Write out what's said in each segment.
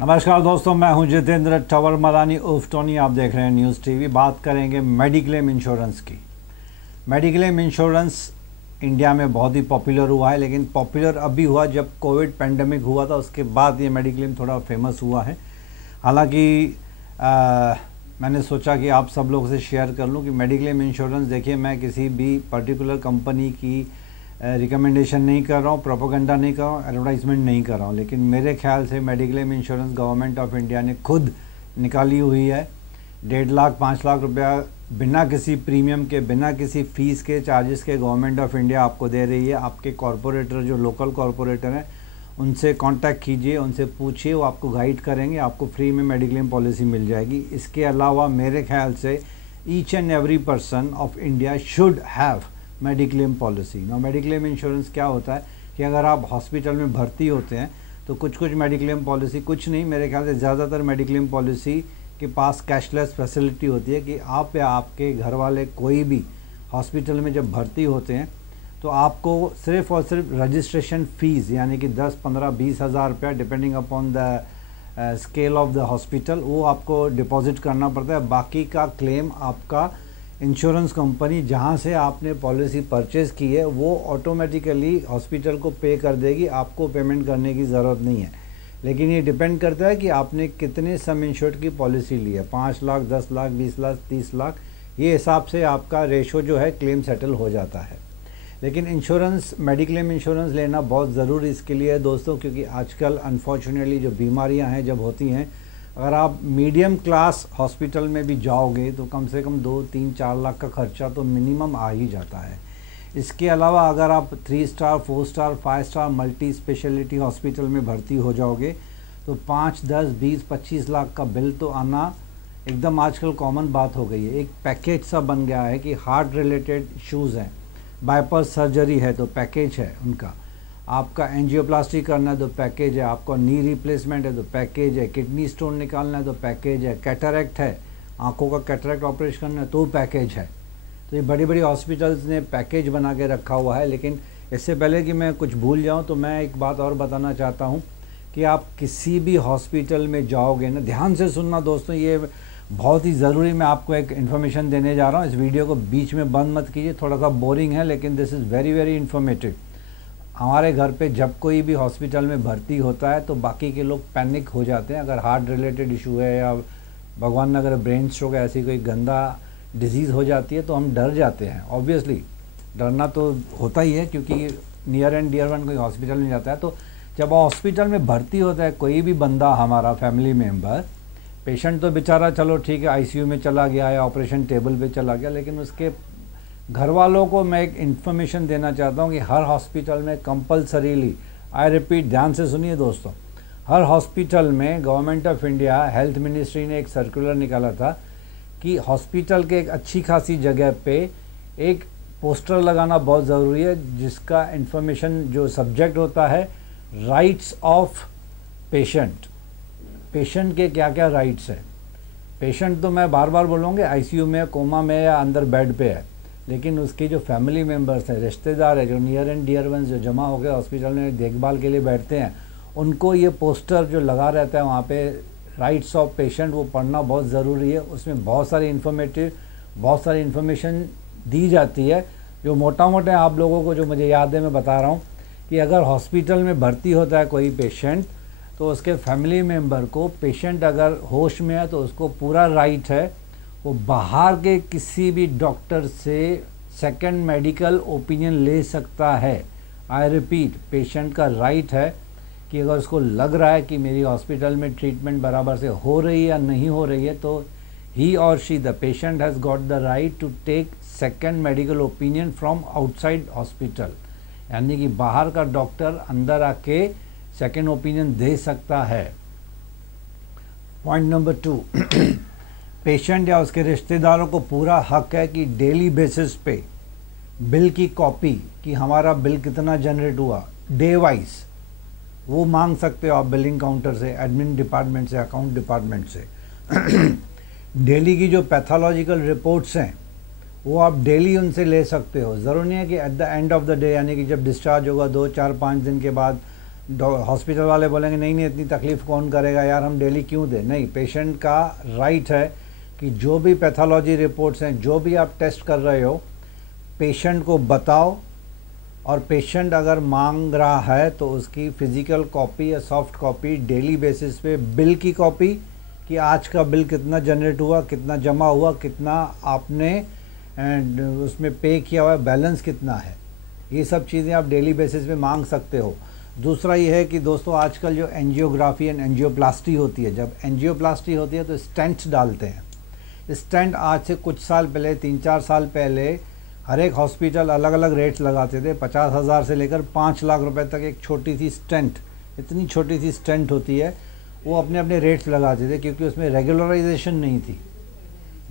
नमस्कार दोस्तों, मैं हूं जितेंद्र टवर मलानी उर्फ टोनी। आप देख रहे हैं न्यूज़ टीवी। बात करेंगे मेडिक्लेम इंश्योरेंस की। मेडिक्लेम इंश्योरेंस इंडिया में बहुत ही पॉपुलर हुआ है, लेकिन पॉपुलर अभी हुआ जब कोविड पेंडेमिक हुआ था, उसके बाद ये मेडिक्लेम थोड़ा फेमस हुआ है। हालांकि मैंने सोचा कि आप सब लोगों से शेयर कर लूं कि मेडिक्लेम इंश्योरेंस, देखिए मैं किसी भी पर्टिकुलर कंपनी की रिकमेंडेशन नहीं कर रहा हूँ, प्रोपोगंडा नहीं कर रहा हूँ, एडवर्टाइजमेंट नहीं कर रहा हूँ, लेकिन मेरे ख्याल से mediclaim insurance government of India ने खुद निकाली हुई है। 1.5 लाख 5 लाख रुपया बिना किसी प्रीमियम के, बिना किसी फ़ीस के, चार्जेस के गवर्नमेंट ऑफ इंडिया आपको दे रही है। आपके कॉरपोरेटर, जो लोकल कॉरपोरेटर हैं, उनसे कांटेक्ट कीजिए, उनसे पूछिए, वो आपको गाइड करेंगे, आपको फ्री में मेडिक्लेम पॉलिसी मिल जाएगी। इसके अलावा मेरे ख्याल से each and every person of India should have mediclaim policy. ना मेडिक्लेम इंश्योरेंस क्या होता है कि अगर आप हॉस्पिटल में भर्ती होते हैं तो कुछ मेडिक्लेम पॉलिसी, कुछ नहीं, मेरे ख्याल से ज़्यादातर मेडिक्लेम पॉलिसी के पास कैशलेस फैसिलिटी होती है कि आप या आपके घर वाले कोई भी हॉस्पिटल में जब भर्ती होते हैं तो आपको सिर्फ़ और सिर्फ रजिस्ट्रेशन फ़ीस, यानी कि 10, 15, 20 हज़ार रुपया depending upon the scale of the hospital, वो आपको डिपॉजिट करना पड़ता है। बाकी का क्लेम आपका इंश्योरेंस कंपनी जहां से आपने पॉलिसी परचेज़ की है वो ऑटोमेटिकली हॉस्पिटल को पे कर देगी, आपको पेमेंट करने की ज़रूरत नहीं है। लेकिन ये डिपेंड करता है कि आपने कितने सम इंश्योर्ड की पॉलिसी ली है, 5 लाख, 10 लाख, 20 लाख, 30 लाख, ये हिसाब से आपका रेशो जो है क्लेम सेटल हो जाता है। लेकिन इंश्योरेंस, मेडिक्लेम इंश्योरेंस लेना बहुत ज़रूरी इसके लिए है दोस्तों, क्योंकि आजकल अनफॉर्चुनेटली जो बीमारियां हैं जब होती हैं, अगर आप मीडियम क्लास हॉस्पिटल में भी जाओगे तो कम से कम 2, 3, 4 लाख का खर्चा तो मिनिमम आ ही जाता है। इसके अलावा अगर आप 3 star, 4 star, 5 star multi speciality hospital में भर्ती हो जाओगे तो 5, 10, 20, 25 लाख का बिल तो आना एकदम आजकल कॉमन बात हो गई है। एक पैकेज सा बन गया है कि हार्ट रिलेटेड इशूज़ हैं, बाईपास सर्जरी है तो पैकेज है उनका, आपका एंजियोप्लास्टी करना है तो पैकेज है, आपका नी रिप्लेसमेंट है तो पैकेज है, किडनी स्टोन निकालना है तो पैकेज है, कैटरेक्ट है, आंखों का कैटरेक्ट ऑपरेशन करना है तो पैकेज है। तो ये बड़ी बड़ी हॉस्पिटल्स ने पैकेज बना के रखा हुआ है। लेकिन इससे पहले कि मैं कुछ भूल जाऊं तो मैं एक बात और बताना चाहता हूं कि आप किसी भी हॉस्पिटल में जाओगे ना, ध्यान से सुनना दोस्तों, ये बहुत ही ज़रूरी, मैं आपको एक इन्फॉर्मेशन देने जा रहा हूँ। इस वीडियो को बीच में बंद मत कीजिए, थोड़ा सा बोरिंग है लेकिन this is very very informative. हमारे घर पे जब कोई भी हॉस्पिटल में भर्ती होता है तो बाकी के लोग पैनिक हो जाते हैं। अगर हार्ट रिलेटेड इशू है या भगवान न अगर ब्रेन स्ट्रोक है, ऐसी कोई गंदा डिजीज़ हो जाती है तो हम डर जाते हैं। ऑब्वियसली डरना तो होता ही है, क्योंकि नियर एंड डियर वन कोई हॉस्पिटल में जाता है तो जब हॉस्पिटल में भर्ती होता है कोई भी बंदा, हमारा फैमिली मेम्बर, पेशेंट तो बेचारा चलो ठीक है आईसीयू में चला गया या ऑपरेशन टेबल पे चला गया, लेकिन उसके घर वालों को मैं एक इन्फॉर्मेशन देना चाहता हूँ कि हर हॉस्पिटल में कंपलसरीली, आई रिपीट, ध्यान से सुनिए दोस्तों, हर हॉस्पिटल में government of India, health ministry ने एक सर्कुलर निकाला था कि हॉस्पिटल के एक अच्छी खासी जगह पे एक पोस्टर लगाना बहुत ज़रूरी है, जिसका इन्फॉर्मेशन, जो सब्जेक्ट होता है राइट्स ऑफ पेशेंट। पेशेंट के क्या क्या राइट्स हैं। पेशेंट तो मैं बार बार बोलूँगे आईसीयू में, कोमा में या अंदर बेड पे है, लेकिन उसके जो फैमिली मेम्बर्स हैं, रिश्तेदार है, जो नियर एंड डियर वंस जो जमा हो गए हॉस्पिटल में देखभाल के लिए बैठते हैं, उनको ये पोस्टर जो लगा रहता है वहाँ पे राइट्स ऑफ पेशेंट, वो पढ़ना बहुत ज़रूरी है। उसमें बहुत सारी इन्फॉर्मेशन दी जाती है, जो मोटा मोटा आप लोगों को जो मुझे याद है मैं बता रहा हूँ कि अगर हॉस्पिटल में भर्ती होता है कोई पेशेंट तो उसके फैमिली मेम्बर को, पेशेंट अगर होश में है तो उसको पूरा राइट है वो बाहर के किसी भी डॉक्टर से सेकंड मेडिकल ओपिनियन ले सकता है। आई रिपीट, पेशेंट का राइट है कि अगर उसको लग रहा है कि मेरी हॉस्पिटल में ट्रीटमेंट बराबर से हो रही है या नहीं हो रही है तो ही और she, the patient has got the right to take second medical opinion from outside hospital, यानी कि बाहर का डॉक्टर अंदर आके सेकंड ओपिनियन दे सकता है। पॉइंट नंबर 2, पेशेंट या उसके रिश्तेदारों को पूरा हक है कि डेली बेसिस पे बिल की कॉपी, कि हमारा बिल कितना जनरेट हुआ डे वाइज, वो मांग सकते हो आप बिलिंग काउंटर से, एडमिन डिपार्टमेंट से, अकाउंट डिपार्टमेंट से। डेली की जो पैथोलॉजिकल रिपोर्ट्स हैं वो आप डेली उनसे ले सकते हो। ज़रूरी नहीं है कि at the end of the day, यानी कि जब डिस्चार्ज होगा 2, 4, 5 दिन के बाद हॉस्पिटल वाले बोलेंगे नहीं नहीं इतनी तकलीफ़ कौन करेगा यार, हम डेली क्यों दें। नहीं, पेशेंट का राइट है कि जो भी पैथोलॉजी रिपोर्ट्स हैं, जो भी आप टेस्ट कर रहे हो, पेशेंट को बताओ, और पेशेंट अगर मांग रहा है तो उसकी फ़िज़िकल कॉपी या सॉफ्ट कॉपी, डेली बेसिस पे बिल की कॉपी कि आज का बिल कितना जनरेट हुआ, कितना जमा हुआ, कितना आपने उसमें पे किया हुआ है, बैलेंस कितना है, ये सब चीज़ें आप डेली बेसिस पे मांग सकते हो। दूसरा ये है कि दोस्तों आजकल जो एंजियोग्राफी एंड एंजियोप्लास्टी होती है, जब एंजियोप्लास्टी होती है तो स्टेंट्स डालते हैं। स्टेंट आज से कुछ साल पहले, 3-4 साल पहले, हर एक हॉस्पिटल अलग अलग रेट्स लगाते थे। 50,000 से लेकर 5 लाख रुपए तक एक छोटी सी स्टेंट, इतनी छोटी सी स्टेंट होती है, वो अपने अपने रेट्स लगाते थे क्योंकि उसमें रेगुलराइजेशन नहीं थी।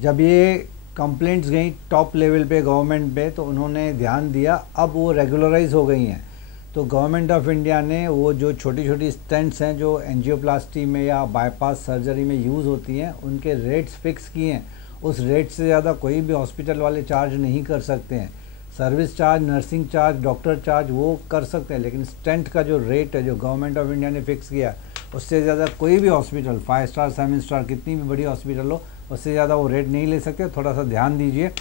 जब ये कंप्लेंट्स गई टॉप लेवल पे गवर्नमेंट पे, तो उन्होंने ध्यान दिया, अब वो रेगुलराइज हो गई हैं। तो गवर्नमेंट ऑफ इंडिया ने वो जो छोटी छोटी स्टेंट्स हैं जो एंजियोप्लास्टी में या बाईपास सर्जरी में यूज़ होती हैं, उनके रेट्स फिक्स किए हैं। उस रेट से ज़्यादा कोई भी हॉस्पिटल वाले चार्ज नहीं कर सकते हैं। Service charge, nursing charge, doctor charge वो कर सकते हैं, लेकिन स्टेंट का जो रेट है जो गवर्नमेंट ऑफ इंडिया ने फिक्स किया, उससे ज़्यादा कोई भी हॉस्पिटल, 5 स्टार 7 स्टार कितनी भी बड़ी हॉस्पिटल हो, उससे ज़्यादा वो रेट नहीं ले सकते। थोड़ा सा ध्यान दीजिए,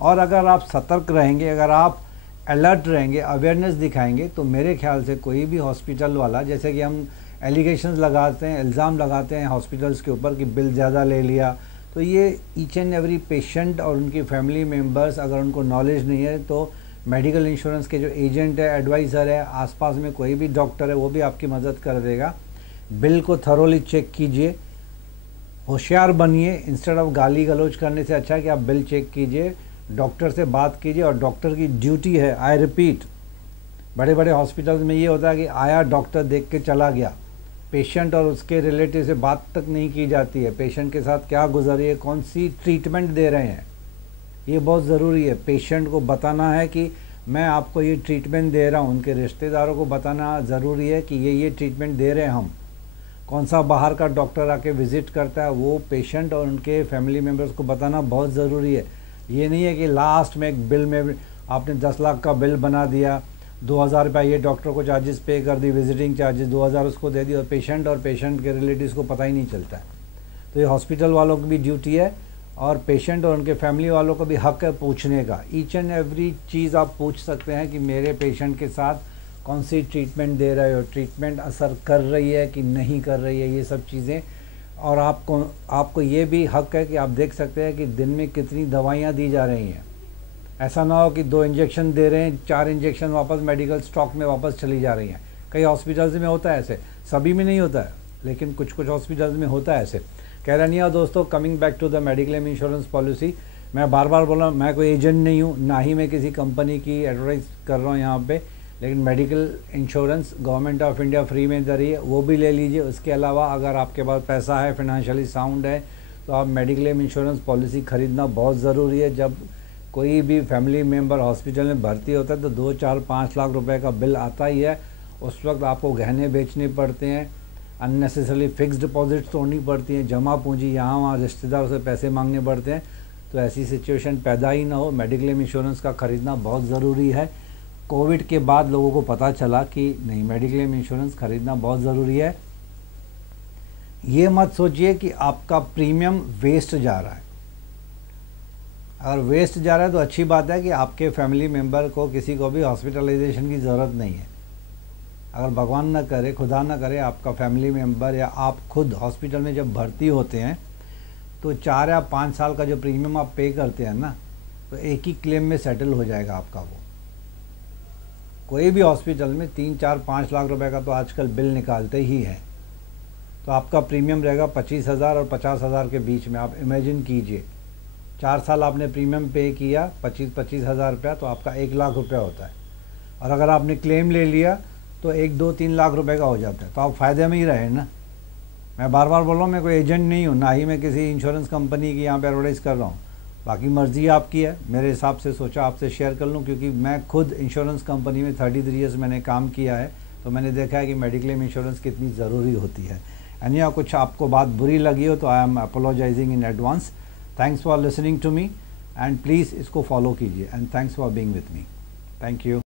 और अगर आप सतर्क रहेंगे, अगर आप अलर्ट रहेंगे, अवेयरनेस दिखाएंगे, तो मेरे ख्याल से कोई भी हॉस्पिटल वाला, जैसे कि हम एलिगेशंस लगाते हैं, इल्ज़ाम लगाते हैं हॉस्पिटल्स के ऊपर कि बिल ज़्यादा ले लिया, तो ये ईच एंड एवरी पेशेंट और उनकी फैमिली मेम्बर्स, अगर उनको नॉलेज नहीं है तो मेडिकल इंश्योरेंस के जो एजेंट है, एडवाइज़र है, आसपास में कोई भी डॉक्टर है, वो भी आपकी मदद कर देगा। बिल को थरोली चेक कीजिए, होशियार बनिए। इंस्टेड ऑफ गाली गलौज करने से अच्छा है कि आप बिल चेक कीजिए, डॉक्टर से बात कीजिए, और डॉक्टर की ड्यूटी है, आई रिपीट, बड़े बड़े हॉस्पिटल्स में ये होता है कि आया डॉक्टर देख के चला गया, पेशेंट और उसके रिलेटिव से बात तक नहीं की जाती है, पेशेंट के साथ क्या गुजर रही है, कौन सी ट्रीटमेंट दे रहे हैं, ये बहुत ज़रूरी है। पेशेंट को बताना है कि मैं आपको ये ट्रीटमेंट दे रहा हूँ, उनके रिश्तेदारों को बताना ज़रूरी है कि ये ट्रीटमेंट दे रहे हैं हम। कौन सा बाहर का डॉक्टर आके विज़िट करता है, वो पेशेंट और उनके फैमिली मेम्बर्स को बताना बहुत ज़रूरी है। ये नहीं है कि लास्ट में एक बिल में आपने 10 लाख का बिल बना दिया, 2,000 रुपये ये डॉक्टर को चार्जेस पे कर दी, विजिटिंग चार्जेस 2,000 उसको दे दी, और पेशेंट के रिलेटिव्स को पता ही नहीं चलता है। तो ये हॉस्पिटल वालों की भी ड्यूटी है, और पेशेंट और उनके फैमिली वालों को भी हक है पूछने का। ईच एंड एवरी चीज़ आप पूछ सकते हैं कि मेरे पेशेंट के साथ कौन सी ट्रीटमेंट दे रहे हो, ट्रीटमेंट असर कर रही है कि नहीं कर रही है, ये सब चीज़ें। और आपको ये भी हक है कि आप देख सकते हैं कि दिन में कितनी दवाइयाँ दी जा रही हैं। ऐसा ना हो कि 2 इंजेक्शन दे रहे हैं, 4 इंजेक्शन वापस मेडिकल स्टॉक में वापस चली जा रही हैं। कई हॉस्पिटल्स में होता है ऐसे, सभी में नहीं होता है, लेकिन कुछ कुछ हॉस्पिटल्स में होता है ऐसे। कह रहा नहीं है दोस्तों, coming back to the mediclaim insurance policy, मैं बार बार बोल रहा हूँ, मैं कोई एजेंट नहीं हूँ, ना ही मैं किसी कंपनी की एडवर्टाइज कर रहा हूँ यहाँ पे, लेकिन medical insurance government of India free में दे रही है, वो भी ले लीजिए। उसके अलावा अगर आपके पास पैसा है, फाइनेंशियली साउंड है, तो आप मेडिक्लेम इंश्योरेंस पॉलिसी ख़रीदना बहुत ज़रूरी है। जब कोई भी फैमिली मेम्बर हॉस्पिटल में भर्ती होता है तो 2, 4, 5 लाख रुपए का बिल आता ही है। उस वक्त आपको गहने बेचने पड़ते हैं, अननेसेसरली फिक्स डिपॉजिट तोड़नी पड़ती हैं, जमा पूंजी यहाँ वहाँ रिश्तेदारों से पैसे मांगने पड़ते हैं। तो ऐसी सिचुएशन पैदा ही ना हो, मेडिक्लेम इंश्योरेंस का ख़रीदना बहुत ज़रूरी है। कोविड के बाद लोगों को पता चला कि नहीं, मेडिक्लेम इंश्योरेंस ख़रीदना बहुत ज़रूरी है। ये मत सोचिए कि आपका प्रीमियम वेस्ट जा रहा है। अगर वेस्ट जा रहा है तो अच्छी बात है कि आपके फैमिली मेम्बर को, किसी को भी हॉस्पिटलाइजेशन की ज़रूरत नहीं है। अगर भगवान ना करे, खुदा ना करे, आपका फैमिली मेम्बर या आप खुद हॉस्पिटल में जब भर्ती होते हैं तो 4 या 5 साल का जो प्रीमियम आप पे करते हैं ना, तो एक ही क्लेम में सेटल हो जाएगा आपका। वो कोई भी हॉस्पिटल में 3, 4, 5 लाख रुपए का तो आजकल बिल निकालते ही हैं। तो आपका प्रीमियम रहेगा 25,000 और 50,000 के बीच में। आप इमेजिन कीजिए, 4 साल आपने प्रीमियम पे किया 25 हज़ार रुपया, तो आपका 1 लाख रुपया होता है। और अगर आपने क्लेम ले लिया तो 1, 2, 3 लाख रुपए का हो जाता है। तो आप फ़ायदे में ही रहे ना। मैं बार बार बोल रहा हूँ, मैं कोई एजेंट नहीं हूँ, ना ही मैं किसी इंश्योरेंस कंपनी की यहाँ पे एडवर्टाइज़ कर रहा हूँ। बाकी मर्ज़ी आपकी है। मेरे हिसाब से सोचा आपसे शेयर कर लूँ, क्योंकि मैं खुद इंश्योरेंस कंपनी में 33 ईयर्स मैंने काम किया है, तो मैंने देखा है कि मेडिक्लेम इंश्योरेंस कितनी ज़रूरी होती है। एंड या कुछ आपको बात बुरी लगी हो तो I am apologising in advance. Thanks for listening to me, and please इसको फॉलो कीजिए, and thanks for being with me. Thank you.